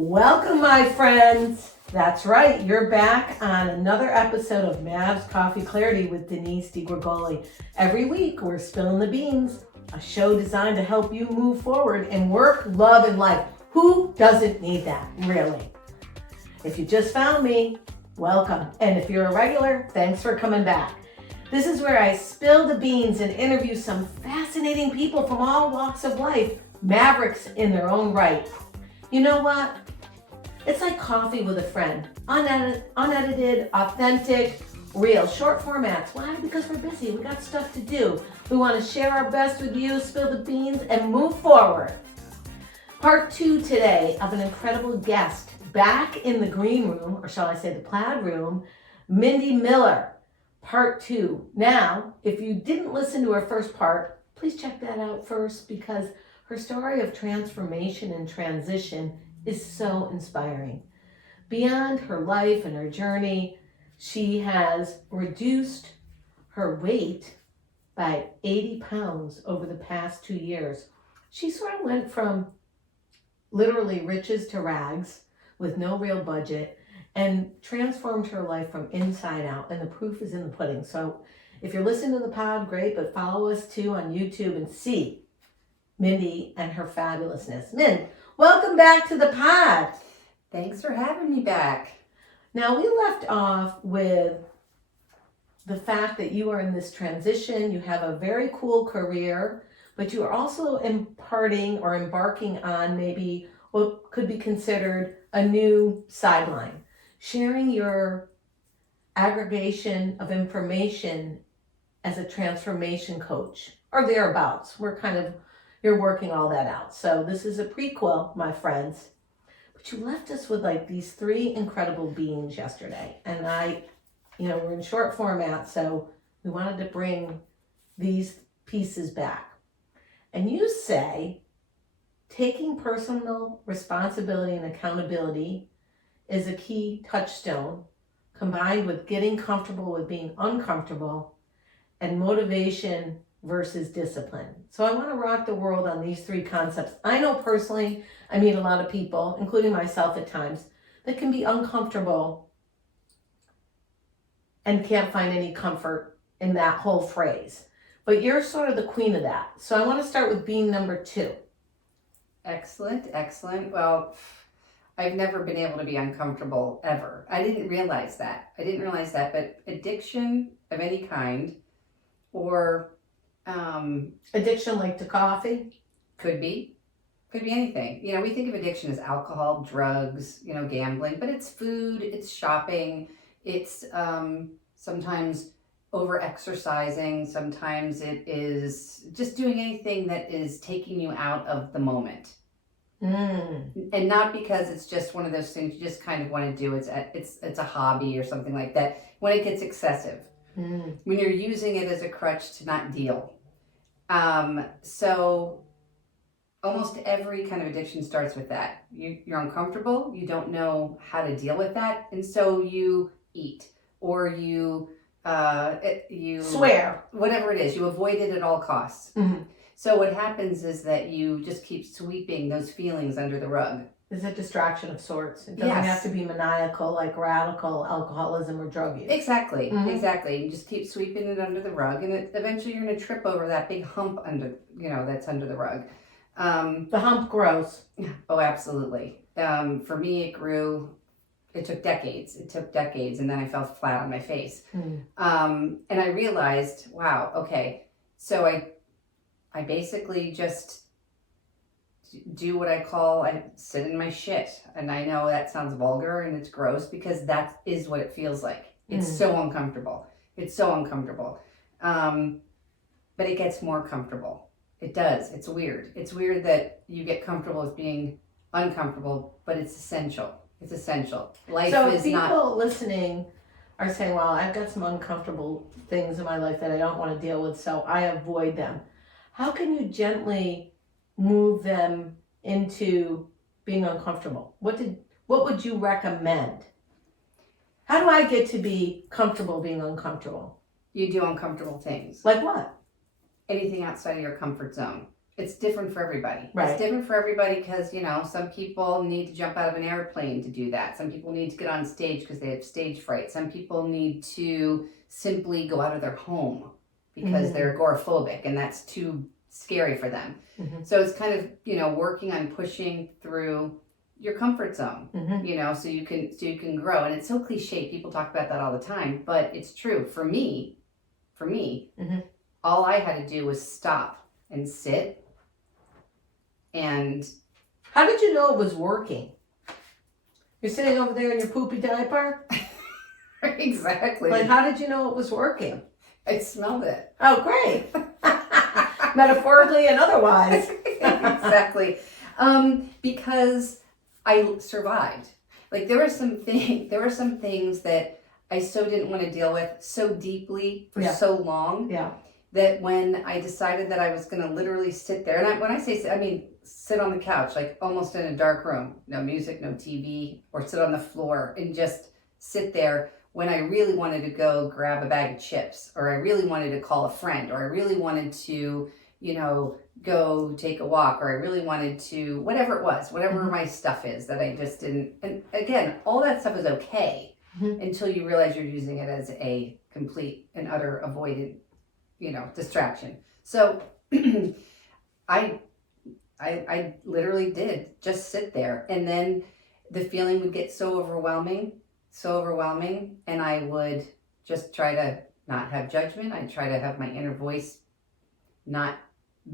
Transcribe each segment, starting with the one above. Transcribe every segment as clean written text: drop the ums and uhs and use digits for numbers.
Welcome, my friends. That's right, you're back on another episode of Mav's Coffee Clarity with Denise Digrigoli. Every week, we're spilling the beans, a show designed to help you move forward in work, love, and life. Who doesn't need that, really? If you just found me, welcome. And if you're a regular, thanks for coming back. This is where I spill the beans and interview some fascinating people from all walks of life, mavericks in their own right. You know what? It's like coffee with a friend. Unedited, authentic, real. Short formats. Why? Because we're busy. We got stuff to do. We want to share our best with you, spill the beans, and move forward. Part 2 today of an incredible guest. Back in the green room, or shall I say the plaid room, Mindy Miller. Part 2. Now, if you didn't listen to her first part, please check that out first because her story of transformation and transition is so inspiring. Beyond her life and her journey, she has reduced her weight by 80 pounds over the past 2 years. She sort of went from literally riches to rags with no real budget and transformed her life from inside out. And the proof is in the pudding. So if you're listening to the pod, great, but follow us too on YouTube and see Mindy and her fabulousness. Min, welcome back to the pod. Thanks for having me back. Now, we left off with the fact that you are in this transition. You have a very cool career, but you are also imparting or embarking on maybe what could be considered a new sideline. Sharing your aggregation of information as a transformation coach or thereabouts. You're working all that out. So this is a prequel, my friends. But you left us with like these 3 incredible beans yesterday. And we're in short format, so we wanted to bring these pieces back. And you say, taking personal responsibility and accountability is a key touchstone, combined with getting comfortable with being uncomfortable and motivation versus discipline. So I want to rock the world on these 3 concepts. I know personally, I meet a lot of people, including myself at times, that can be uncomfortable and can't find any comfort in that whole phrase. But you're sort of the queen of that. So I want to start with bean number 2. Excellent. Well, I've never been able to be uncomfortable ever. I didn't realize that, but addiction of any kind or addiction like to coffee? Could be anything. We think of addiction as alcohol, drugs, gambling, but it's food, it's shopping, it's sometimes over exercising, sometimes it is just doing anything that is taking you out of the moment. And not because it's just one of those things you just kind of want to do. It's a hobby or something like that. When it gets excessive, when you're using it as a crutch to not deal. So almost every kind of addiction starts with that. You're uncomfortable. You don't know how to deal with that, and so you eat or you swear, whatever it is. You avoid it at all costs. Mm-hmm. So what happens is that you just keep sweeping those feelings under the rug. It's a distraction of sorts. It doesn't have to be maniacal, like radical alcoholism or drug use. Exactly. You just keep sweeping it under the rug, and eventually you're going to trip over that big hump that's under the rug. The hump grows. Oh, absolutely. For me, it grew. It took decades, and then I fell flat on my face. And I realized, wow, okay, so I basically just do what I sit in my shit. And I know that sounds vulgar and it's gross because that is what it feels like. It's so uncomfortable. But it gets more comfortable. It does. It's weird. It's weird that you get comfortable with being uncomfortable, but it's essential. Life so is people not... listening are saying, well, I've got some uncomfortable things in my life that I don't want to deal with, so I avoid them. How can you gently move them into being uncomfortable? What would you recommend? How do I get to be comfortable being uncomfortable? You do uncomfortable things. Like what? Anything outside of your comfort zone. it's different for everybody. Right. It's different for everybody because, some people need to jump out of an airplane to do that. Some people need to get on stage because they have stage fright. Some people need to simply go out of their home because they're agoraphobic and that's too scary for them. So it's kind of, working on pushing through your comfort zone, so you can grow. And it's so cliche. People talk about that all the time, but it's true. For me, all I had to do was stop and sit. And how did you know it was working? You're sitting over there in your poopy diaper? Exactly. Like, how did you know it was working? I smelled it. Oh, great. Metaphorically and otherwise. Exactly. Because I survived. Like, there were some things that I so didn't want to deal with so deeply for so long. Yeah. That when I decided that I was going to literally sit there, and when I say sit, I mean sit on the couch, like almost in a dark room, no music, no TV, or sit on the floor and just sit there when I really wanted to go grab a bag of chips, or I really wanted to call a friend, or I really wanted to, go take a walk, or I really wanted to, whatever it was, whatever my stuff is that I just didn't. And again, all that stuff is okay until you realize you're using it as a complete and utter avoided distraction. So I literally did just sit there, and then the feeling would get so overwhelming, and I would just try to not have judgment. I'd try to have my inner voice not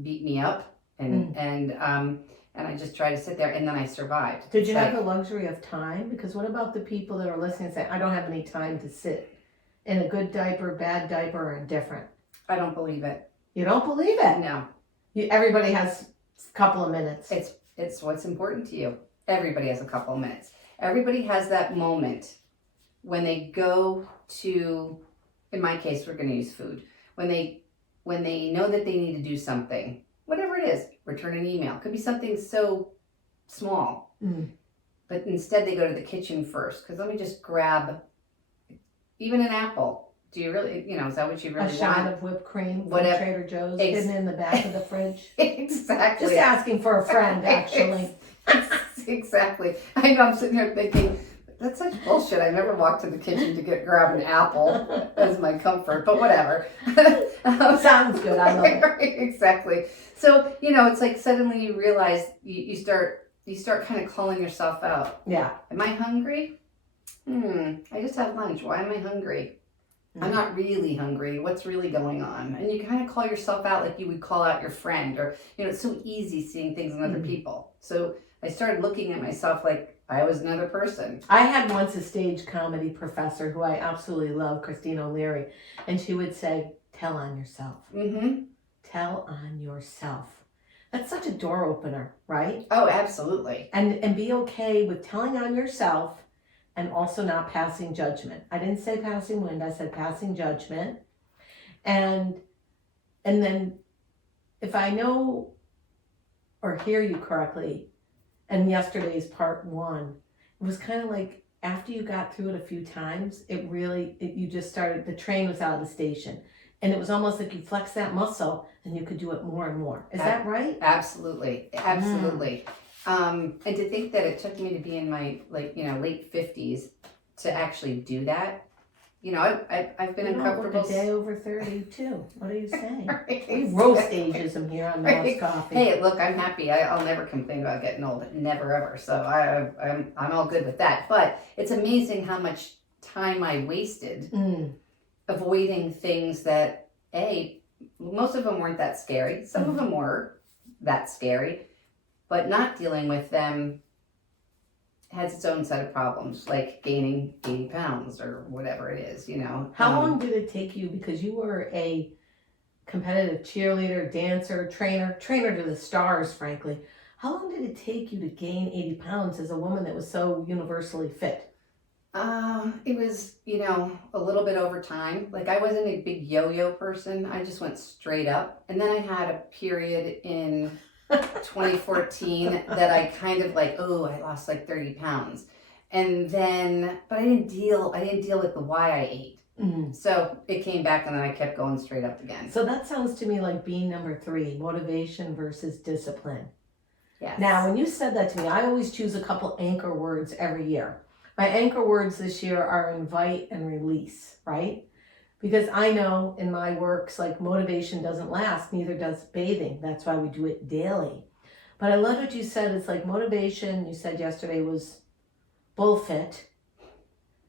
beat me up, and I just try to sit there, and then I survived. Did you have the luxury of time? Because what about the people that are listening and say, I don't have any time to sit in a good diaper, bad diaper, or indifferent? I don't believe it. You don't believe it? No. Everybody has a couple of minutes. It's what's important to you. Everybody has a couple of minutes. Everybody has that moment when they go to, in my case, we're going to use food. When they know that they need to do something, whatever it is, return an email. Could be something so small. But instead they go to the kitchen first. Because let me just grab even an apple. Do you really, is that what you really want? A shot of whipped cream from Trader Joe's hidden in the back of the fridge. Exactly. Just asking for a friend, actually. Exactly. I know, I'm sitting here thinking, that's such bullshit. I never walked to the kitchen to grab an apple as my comfort, but whatever. Sounds good. I love it. Exactly. So, it's like suddenly you realize you start kind of calling yourself out. Yeah. Am I hungry? I just had lunch. Why am I hungry? I'm not really hungry. What's really going on? And you kind of call yourself out like you would call out your friend, or, it's so easy seeing things in other people. So I started looking at myself like I was another person. I had once a stage comedy professor who I absolutely love, Christine O'Leary, and she would say, tell on yourself. Tell on yourself. That's such a door opener, right? Oh, absolutely. And be okay with telling on yourself and also not passing judgment. I didn't say passing wind, I said passing judgment. And then if I know or hear you correctly, and yesterday's part 1, it was kind of like after you got through it a few times, you just started, the train was out of the station. And it was almost like you flexed that muscle and you could do it more and more. Is that right? Absolutely. And to think that it took me to be in my late 50s to actually do that. I've been uncomfortable. A day over 30 too. What are you saying? Right, We roast ageism here on Mavs Coffee. Hey, look, I'm happy. I'll never complain about getting old. Never ever. So I'm all good with that. But it's amazing how much time I wasted avoiding things that most of them weren't that scary. Some of them were that scary. But not dealing with them has its own set of problems, like gaining 80 pounds or whatever it is, How long did it take you, because you were a competitive cheerleader, dancer, trainer to the stars, frankly. How long did it take you to gain 80 pounds as a woman that was so universally fit? It was, a little bit over time. Like, I wasn't a big yo-yo person. I just went straight up. And then I had a period in 2014 that I kind of I lost like 30 pounds. And then, but I didn't deal with the why I ate. So it came back and then I kept going straight up again. So that sounds to me like being number 3, motivation versus discipline. Yes. Now, when you said that to me, I always choose a couple anchor words every year. My anchor words this year are invite and release, right? Because I know in my works, like motivation doesn't last, neither does bathing. That's why we do it daily. But I love what you said. It's like motivation, you said yesterday, was bullshit.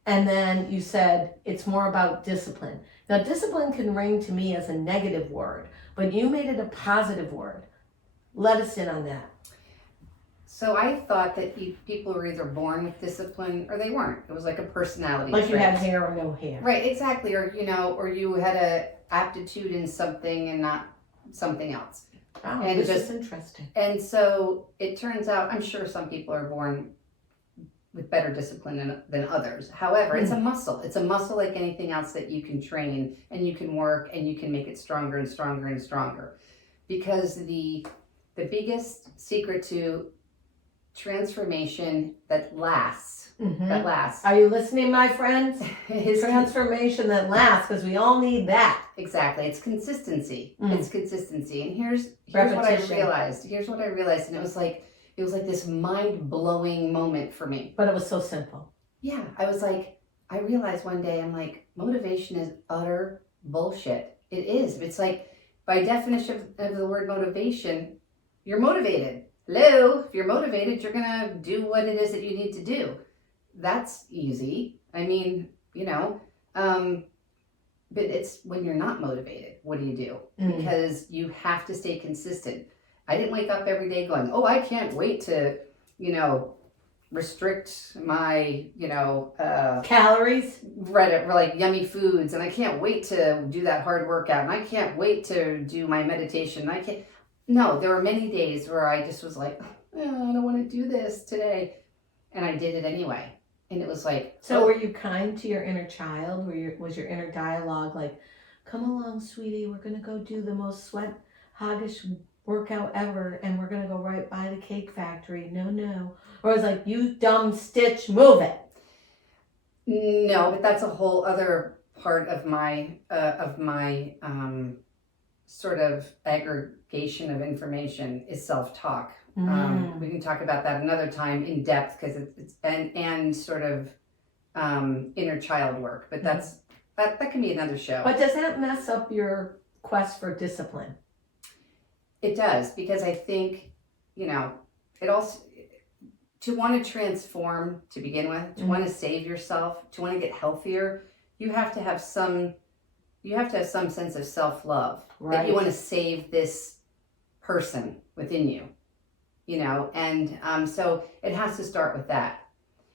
And then you said it's more about discipline. Now, discipline can ring to me as a negative word, but you made it a positive word. Let us in on that. So I thought that people were either born with discipline or they weren't. It was like a personality Like trait. you had hair or no hair. Right, exactly. Or, or you had a aptitude in something and not something else. Oh, and this is interesting. And so it turns out, I'm sure some people are born with better discipline than others. However, it's a muscle. It's a muscle like anything else that you can train and you can work and you can make it stronger and stronger and stronger. Because the biggest secret to transformation that lasts, Are you listening, my friends? is Transformation that lasts, because we all need that. Exactly. It's consistency. It's consistency. And here's Repetition. what I realized. Here's what I realized. And it was like this mind-blowing moment for me. But it was so simple. Yeah. I realized one day, I'm like, motivation is utter bullshit. It is. It's like, by definition of the word motivation, you're motivated. Hello? If you're motivated, you're going to do what it is that you need to do. That's easy. I mean, but it's when you're not motivated, what do you do? Because you have to stay consistent. I didn't wake up every day going, oh, I can't wait to, restrict my, calories. Like yummy foods. And I can't wait to do that hard workout. And I can't wait to do my meditation. No, there were many days where I just was like, I don't want to do this today. And I did it anyway. And it was like... So were you kind to your inner child? Was your inner dialogue like, come along, sweetie, we're going to go do the most sweat hoggish workout ever, and we're going to go right by the cake factory. No. Or it was like, you dumb stitch, move it. No, but that's a whole other part of my sort of aggregation of information is self-talk. We can talk about that another time in depth because it's and sort of inner child work, but that can be another show. But does that mess up your quest for discipline? It does, because I think it also, to want to transform to begin with, to want to save yourself, to want to get healthier, you have to have some sense of self-love, right? That you want to save this person within you. And so it has to start with that.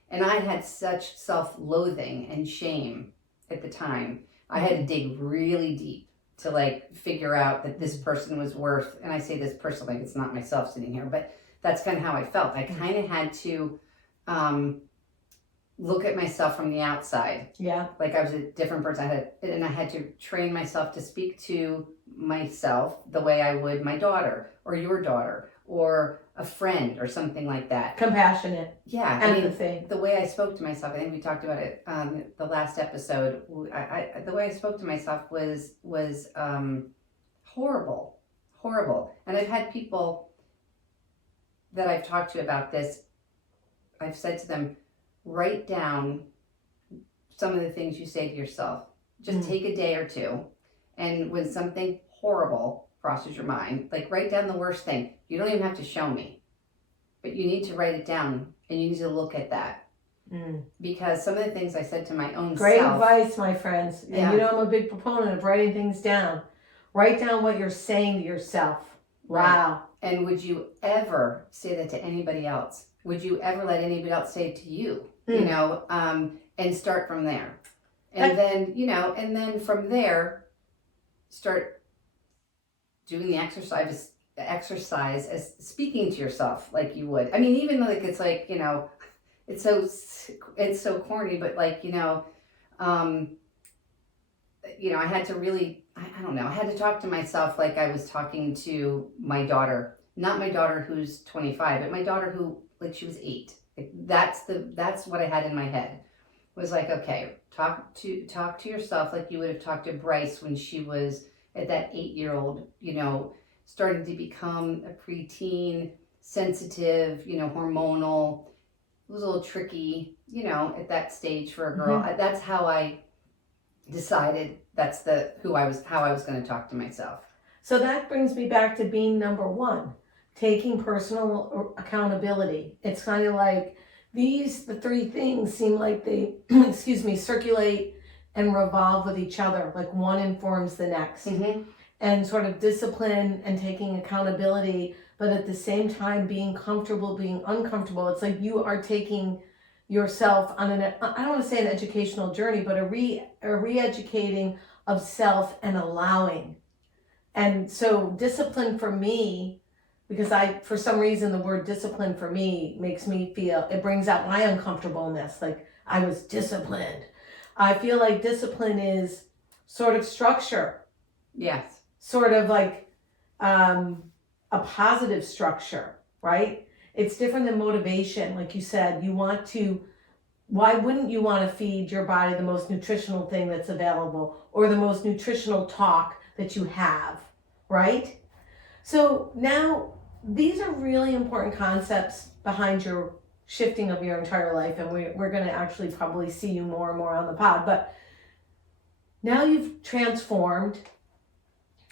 And I had such self-loathing and shame at the time. I had to dig really deep to figure out that this person was worth, and I say this person like it's not myself sitting here, but that's kind of how I felt. I kind of had to look at myself from the outside. Yeah. Like I was a different person. I had to train myself to speak to myself the way I would my daughter or your daughter or a friend or something like that. Compassionate. Yeah. Empathy. The way I spoke to myself, I think we talked about it the last episode. The way I spoke to myself was horrible. And I've had people that I've talked to about this, I've said to them, write down some of the things you say to yourself. Just take a day or two, and when something horrible crosses your mind, write down the worst thing. You don't even have to show me, but you need to write it down, and you need to look at that. Because some of the things I said to my own Great self. Great advice, my friends. And I'm a big proponent of writing things down. Write down what you're saying to yourself. Wow. Right. And would you ever say that to anybody else? Would you ever let anybody else say it to you? And start from there. And then from there, start doing the exercise as speaking to yourself like you would. I mean, even it's so corny, but I had to really, I don't know, I had to talk to myself like I was talking to my daughter, not my daughter who's 25, but my daughter who, she was 8. That's what I had in my head. Was okay, Talk to yourself like you would have talked to Bryce when she was at that 8-year-old, starting to become a preteen, sensitive, hormonal. It was a little tricky, at that stage for a girl. Mm-hmm. That's how I decided how I was going to talk to myself. So that brings me back to being number one, taking personal accountability. It's kind of like the three things seem like they, circulate and revolve with each other. Like one informs the next. Mm-hmm. And sort of discipline and taking accountability, but at the same time being comfortable, being uncomfortable. It's like you are taking yourself on I don't want to say an educational journey, but a re-educating of self and allowing. And so discipline for me, because for some reason the word discipline for me makes me feel, it brings out my uncomfortableness. Like I was disciplined. I feel like discipline is sort of structure. Yes. Sort of like a positive structure, right? It's different than motivation. Like you said, why wouldn't you want to feed your body the most nutritional thing that's available or the most nutritional talk that you have, right? So now these are really important concepts behind your shifting of your entire life. And we're going to actually probably see you more and more on the pod. But now you've transformed.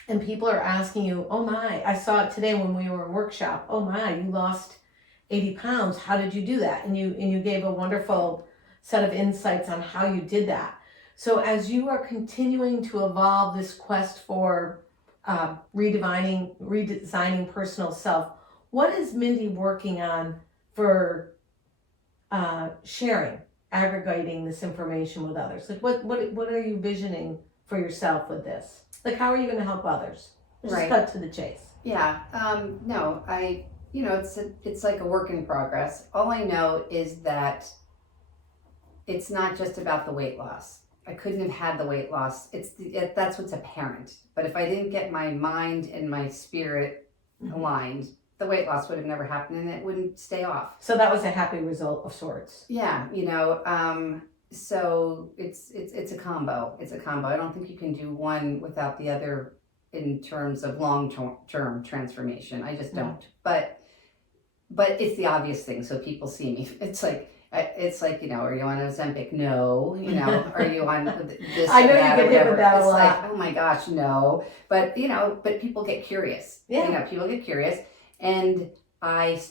And people are asking you, oh my, I saw it today when we were in workshop. Oh my, you lost 80 pounds. How did you do that? And you gave a wonderful set of insights on how you did that. So as you are continuing to evolve this quest for redesigning personal self, what is Mindy working on for sharing, aggregating this information with others? Like what are you visioning for yourself with this? Like, how are you going to help others? Just cut to the chase. Yeah. No, it's like a work in progress. All I know is that it's not just about the weight loss. I couldn't have had the weight loss. That's what's apparent. But if I didn't get my mind and my spirit aligned, the weight loss would have never happened and it wouldn't stay off. So that was a happy result of sorts. Yeah. So it's a combo. It's a combo. I don't think you can do one without the other in terms of long-term transformation. I just don't. But it's the obvious thing. So people see me. It's like, are you on Ozempic? No. Are you on this? I know that, you get hit with that it's a lot. Like, oh my gosh, no. But people get curious. Yeah. People get curious, and I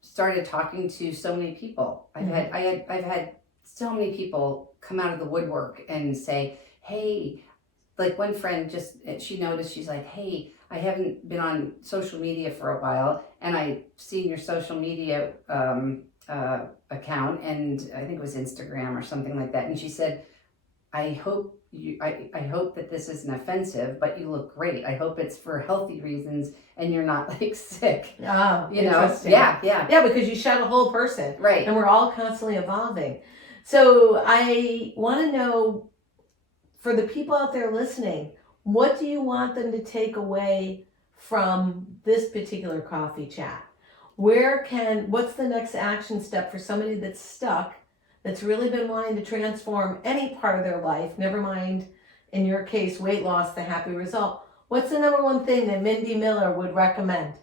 started talking to so many people. I've had so many people come out of the woodwork and say, hey, like one friend she noticed, she's like, hey, I haven't been on social media for a while and I seen your social media account, and I think it was Instagram or something like that. And she said, I hope that this isn't offensive, but you look great. I hope it's for healthy reasons and you're not like sick. Oh, interesting. Yeah, because you shot a whole person. Right. And we're all constantly evolving. So I want to know, for the people out there listening, what do you want them to take away from this particular coffee chat? What's the next action step for somebody that's stuck, that's really been wanting to transform any part of their life, never mind, in your case, weight loss, the happy result? What's the number one thing that Mindy Miller would recommend?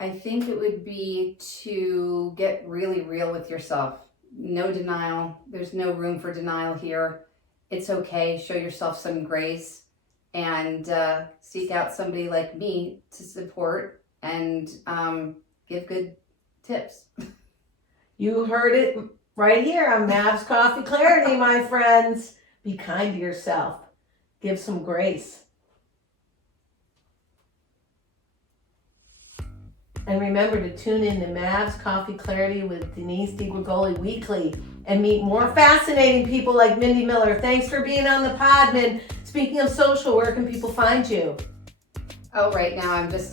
I think it would be to get really real with yourself. No denial. There's no room for denial here. It's okay. Show yourself some grace and seek out somebody like me to support and give good tips. You heard it right here on Mavs Coffee Clarity, my friends. Be kind to yourself. Give some grace. And remember to tune in to Mavs Coffee Clarity with Denise Digrigoli weekly and meet more fascinating people like Mindy Miller. Thanks for being on the pod, Min. Speaking of social, where can people find you? Oh, right now I'm just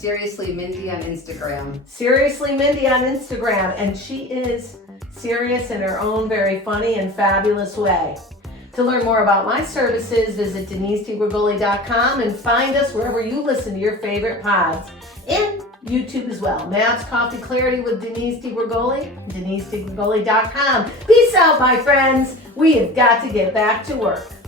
Seriously Mindy on Instagram. Seriously Mindy on Instagram. And she is serious in her own very funny and fabulous way. To learn more about my services, visit DeniseDigrigoli.com and find us wherever you listen to your favorite pods. And YouTube as well. Mavs Coffee Clarity with Denise Digrigoli, DeniseDigrigoli.com. Peace out, my friends. We have got to get back to work.